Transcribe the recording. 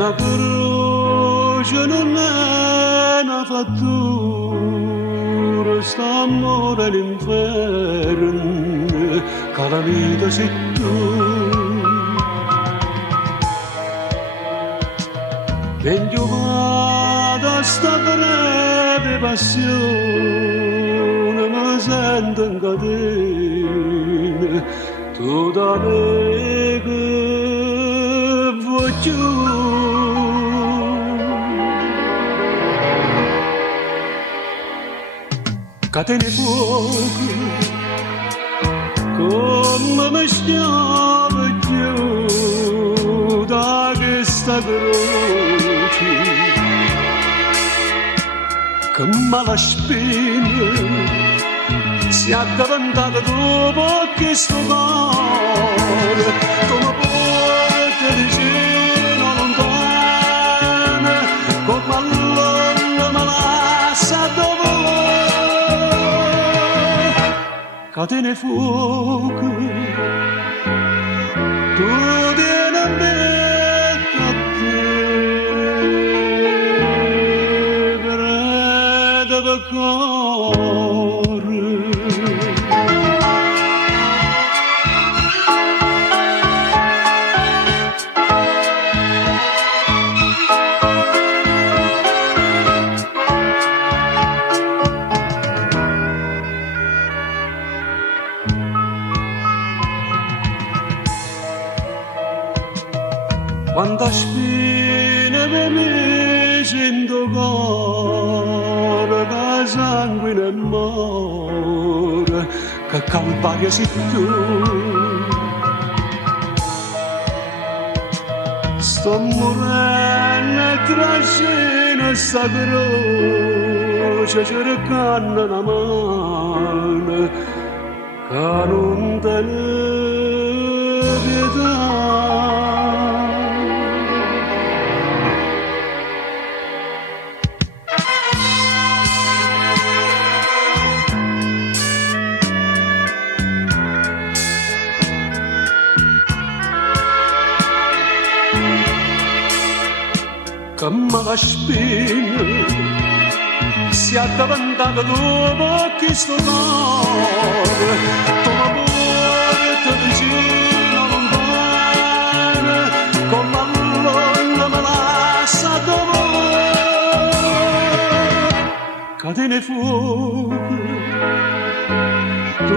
una croce non è una fattura, st'amore all'inferno, che la vita sei tu. Meglio vado a sta breve passione, ma sento in catena, tu da me che voglio. Catene fuoco, come mi stiamo più da questa croce, che mala spina si è addavantata dopo questo cuore, come porta vicino lontana, come all'onda me lascia dopo. Catene fuoco, tu vieni a me, a te, preda del cuore. Quanta spina per me sento cuore, che sangue nel mare, che calvario sei tu. Sto morendo e trascino sta croce, cercando una mano che non te ne pietà. Che mala spina si è addavantata dopo questo cuore, come porta vicino lontana, come all'onda me lascia dopo. Catene fuoco, tu